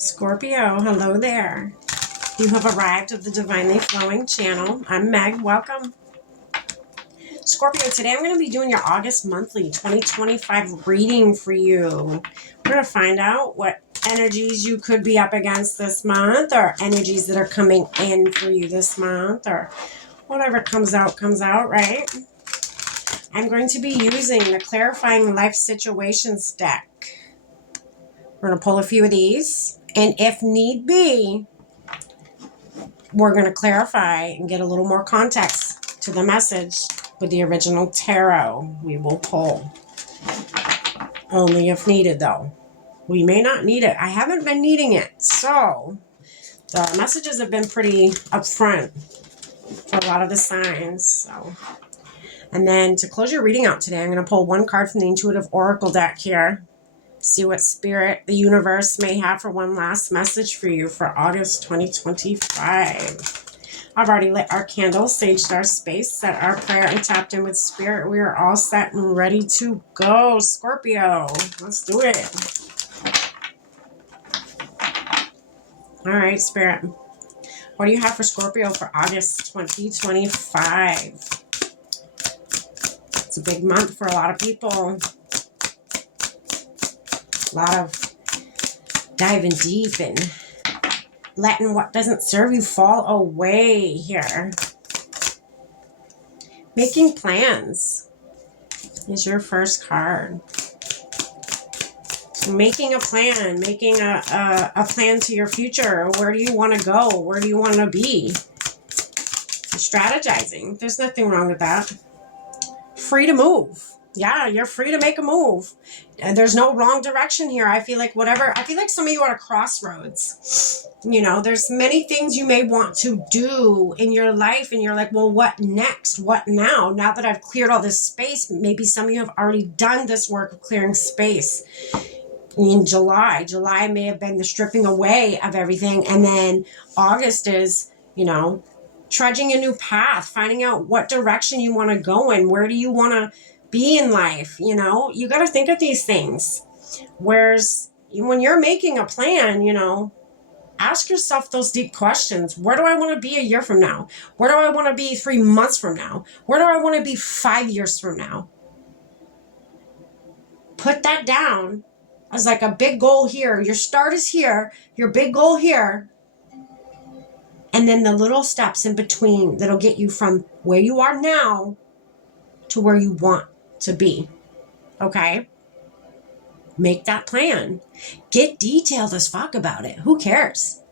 Scorpio, hello there. You have arrived at the Divinely Flowing channel. I'm Meg. Welcome. Scorpio, today I'm going to be doing your August monthly 2025 reading for you. We're going to find out what energies you could be up against this month, or energies that are coming in for you this month, or whatever comes out, right? I'm going to be using the Clarifying Life Situations deck. We're going to pull a few of these, and if need be, we're going to clarify and get a little more context to the message with the original tarot. We will pull. Only if needed, though. We may not need it. I haven't been needing it. So, the messages have been pretty upfront for a lot of the signs. So, and then to close your reading out today, I'm going to pull one card from the Intuitive Oracle deck here. See what Spirit, the universe, may have for one last message for you for August 2025. I've already lit our candles, saged our space, set our prayer, and tapped in with Spirit. We are all set and ready to go. Scorpio, let's do it. All right, Spirit. What do you have for Scorpio for August 2025? It's a big month for a lot of people. A lot of diving deep and letting what doesn't serve you fall away here. Making plans is your first card. So making a plan, making a plan to your future. Where do you want to go? Where do you want to be? Strategizing. There's nothing wrong with that. Free to move. Yeah, you're free to make a move. And there's no wrong direction here. I feel like some of you are at a crossroads. You know, there's many things you may want to do in your life, and you're like, well, what next? What now? Now that I've cleared all this space, maybe some of you have already done this work of clearing space in July. July may have been the stripping away of everything. And then August is, you know, trudging a new path, finding out what direction you want to go in. Where do you want to be in life? You know, you got to think of these things. Whereas when you're making a plan, you know, ask yourself those deep questions. Where do I want to be a year from now? Where do I want to be 3 months from now? Where do I want to be 5 years from now? Put that down as like a big goal here. Your start is here, your big goal here. And then the little steps in between that'll get you from where you are now to where you want to be. Okay? Make that plan. Get detailed as fuck about it. Who cares?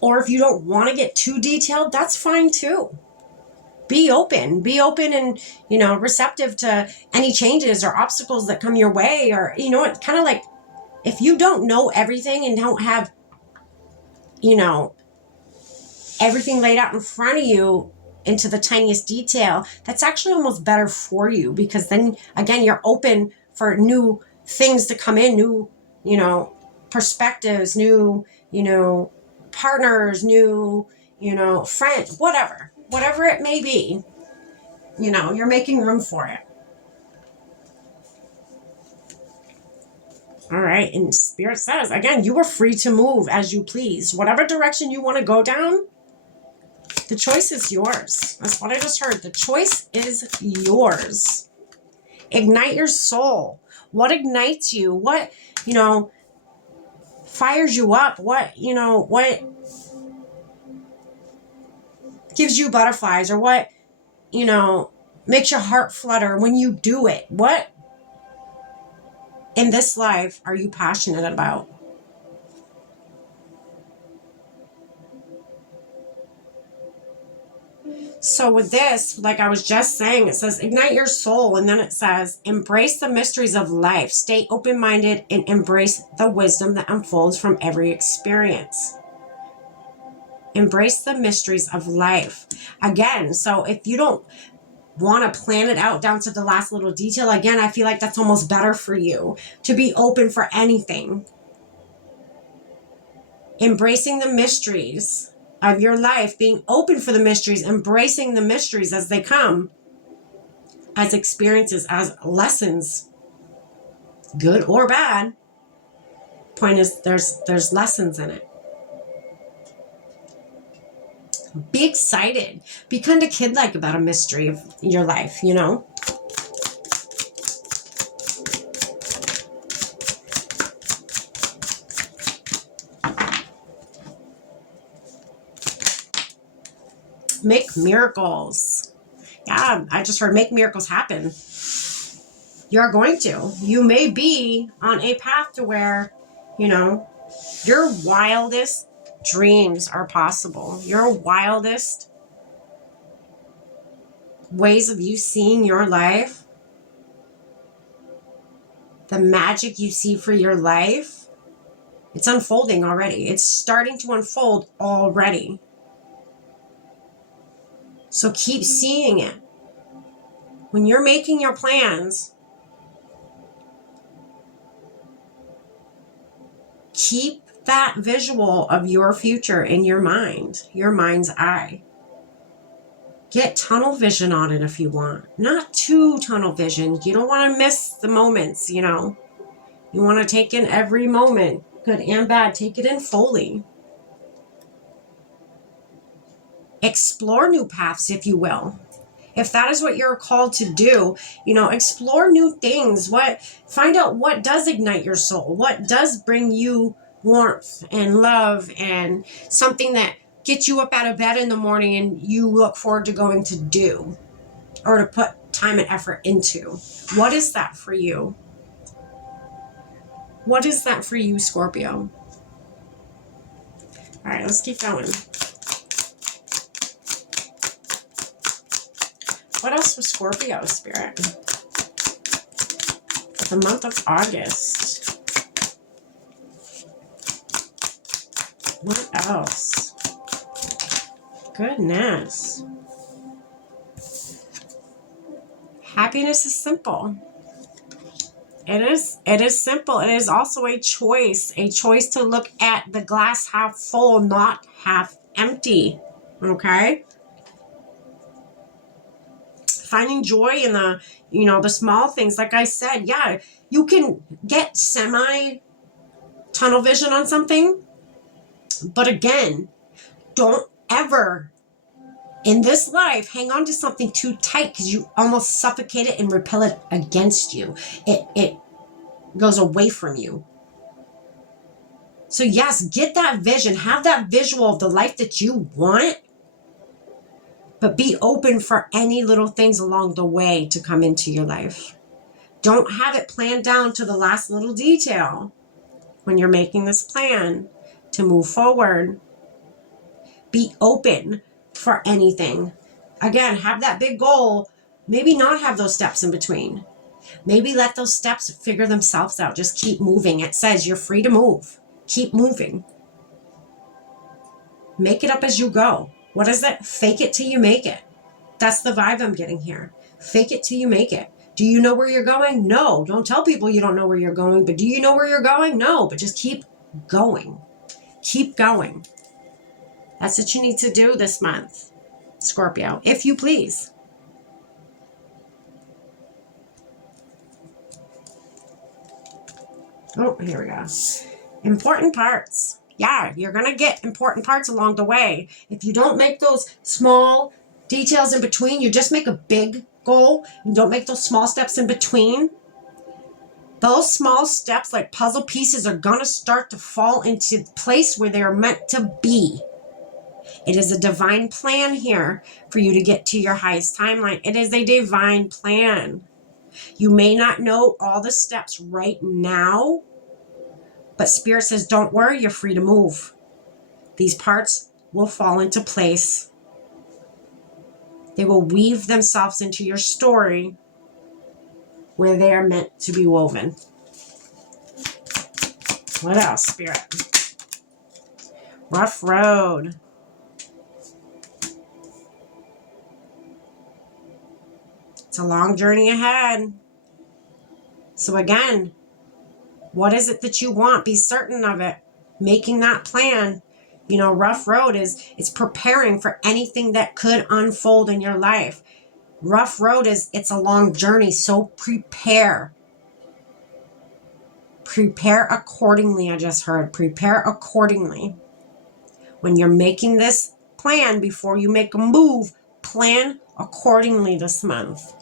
Or if you don't want to get too detailed, that's fine too. Be open. Be open and, you know, receptive to any changes or obstacles that come your way. Or, you know, it's kind of like if you don't know everything and don't have, you know, everything laid out in front of you into the tiniest detail, that's actually almost better for you, because then again, you're open for new things to come in, new, you know, perspectives, new, you know, partners, new, you know, friends, whatever it may be, you know, you're making room for it. All right. And Spirit says, again, you are free to move as you please. Whatever direction you want to go down, the choice is yours. That's what I just heard. The choice is yours. Ignite your soul. What ignites you? What, you know, fires you up? What, you know, what gives you butterflies, or what, you know, makes your heart flutter when you do it? What in this life are you passionate about? So with this, like I was just saying, it says ignite your soul, and then it says embrace the mysteries of life. Stay open-minded and embrace the wisdom that unfolds from every experience. Embrace the mysteries of life. Again, so if you don't want to plan it out down to the last little detail, again, I feel like that's almost better for you to be open for anything. Embracing the mysteries of your life, being open for the mysteries, embracing the mysteries as they come, as experiences, as lessons, good or bad. Point is, there's lessons in it. Be excited. Be kind of kid-like about a mystery of your life, you know? Make miracles. Yeah, I just heard make miracles happen. You're going to. You may be on a path to where, you know, your wildest dreams are possible. Your wildest ways of you seeing your life, the magic you see for your life, it's unfolding already. It's starting to unfold already. So keep seeing it. When you're making your plans, keep that visual of your future in your mind, your mind's eye. Get tunnel vision on it if you want. Not too tunnel vision. You don't want to miss the moments, you know. You want to take in every moment, good and bad. Take it in fully. Explore new paths, if you will. If that is what you're called to do, you know, explore new things. Find out what does ignite your soul. What does bring you warmth and love and something that gets you up out of bed in the morning and you look forward to going to do or to put time and effort into. What is that for you? What is that for you, Scorpio? All right, let's keep going. What else was Scorpio, Spirit? For the month of August. What else? Goodness. Happiness is simple. It is simple. It is also a choice to look at the glass half full, not half empty. Okay? Finding joy in the, you know, the small things. Like I said, yeah, you can get semi tunnel vision on something, but again, don't ever in this life hang on to something too tight because you almost suffocate it and repel it against you. It goes away from you. So yes, get that vision, have that visual of the life that you want, but be open for any little things along the way to come into your life. Don't have it planned down to the last little detail when you're making this plan to move forward. Be open for anything. Again, have that big goal. Maybe not have those steps in between. Maybe let those steps figure themselves out. Just keep moving. It says you're free to move. Keep moving. Make it up as you go. What is it? Fake it till you make it. That's the vibe I'm getting here. Fake it till you make it. Do you know where you're going? No. Don't tell people you don't know where you're going. But do you know where you're going? No. But just keep going. Keep going. That's what you need to do this month, Scorpio, if you please. Oh, here we go. Important parts. Yeah, you're going to get important parts along the way. If you don't make those small details in between, you just make a big goal and don't make those small steps in between. Those small steps, like puzzle pieces, are going to start to fall into place where they're meant to be. It is a divine plan here for you to get to your highest timeline. It is a divine plan. You may not know all the steps right now, but Spirit says, don't worry, you're free to move. These parts will fall into place. They will weave themselves into your story where they are meant to be woven. What else, Spirit? Rough road. It's a long journey ahead. So again, what is it that you want? Be certain of it. Making that plan. You know, rough road it's preparing for anything that could unfold in your life. Rough road it's a long journey, so prepare. Prepare accordingly, I just heard. Prepare accordingly. When you're making this plan, before you make a move, plan accordingly this month.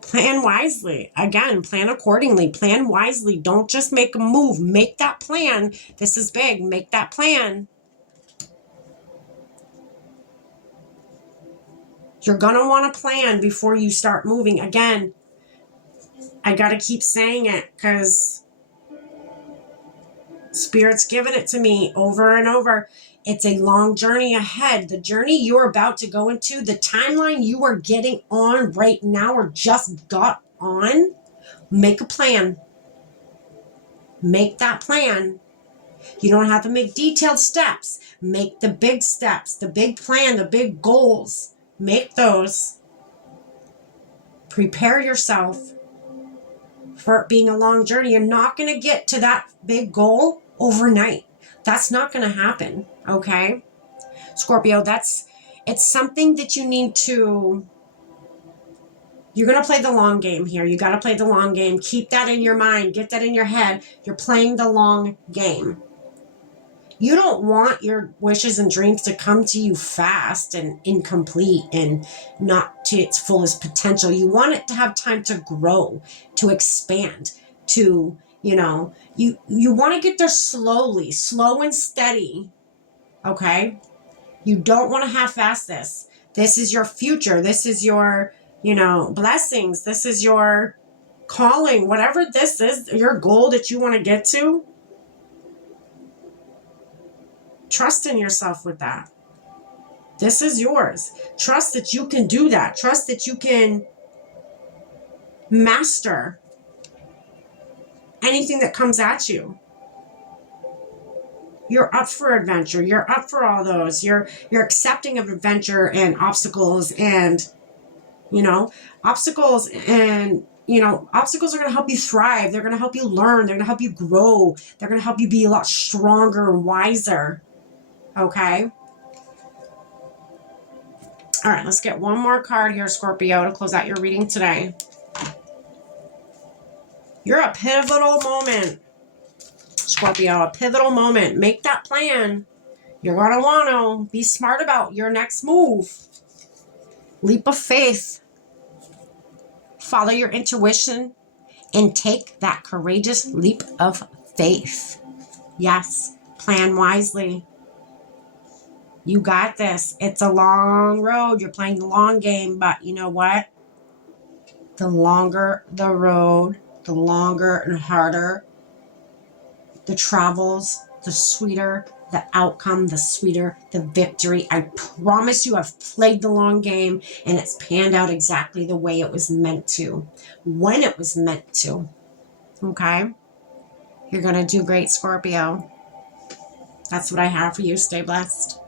Plan wisely. Again, plan accordingly. Plan wisely. Don't just make a move. Make that plan. This is big. Make that plan. You're going to want to plan before you start moving. Again, I got to keep saying it because Spirit's given it to me over and over. It's a long journey ahead. The journey you're about to go into, the timeline you are getting on right now or just got on, make a plan. Make that plan. You don't have to make detailed steps. Make the big steps, the big plan, the big goals. Make those. Prepare yourself for it being a long journey. You're not going to get to that big goal overnight. That's not going to happen, okay? Scorpio, it's something that you need to, you're going to play the long game here. You got to play the long game. Keep that in your mind. Get that in your head. You're playing the long game. You don't want your wishes and dreams to come to you fast and incomplete and not to its fullest potential. You want it to have time to grow, to expand, to, you want to get there slowly, slow and steady. Okay? You don't want to half-ass this. This is your future. This is your, blessings. This is your calling. Whatever this is, your goal that you want to get to, trust in yourself with that. This is yours. Trust that you can do that. Trust that you can master anything that comes at you. You're up for adventure. You're up for all those. You're accepting of adventure and obstacles and, obstacles and, obstacles are going to help you thrive. They're going to help you learn. They're going to help you grow. They're going to help you be a lot stronger and wiser. Okay? All right, let's get one more card here, Scorpio, to close out your reading today. You're a pivotal moment, Scorpio, a pivotal moment. Make that plan. You're going to want to be smart about your next move. Leap of faith. Follow your intuition and take that courageous leap of faith. Yes, plan wisely. You got this. It's a long road. You're playing the long game, but you know what? The longer the road, the longer and harder the travels, the sweeter the outcome, the sweeter the victory. I promise you, I've played the long game and it's panned out exactly the way it was meant to, when it was meant to. Okay? You're going to do great, Scorpio. That's what I have for you. Stay blessed.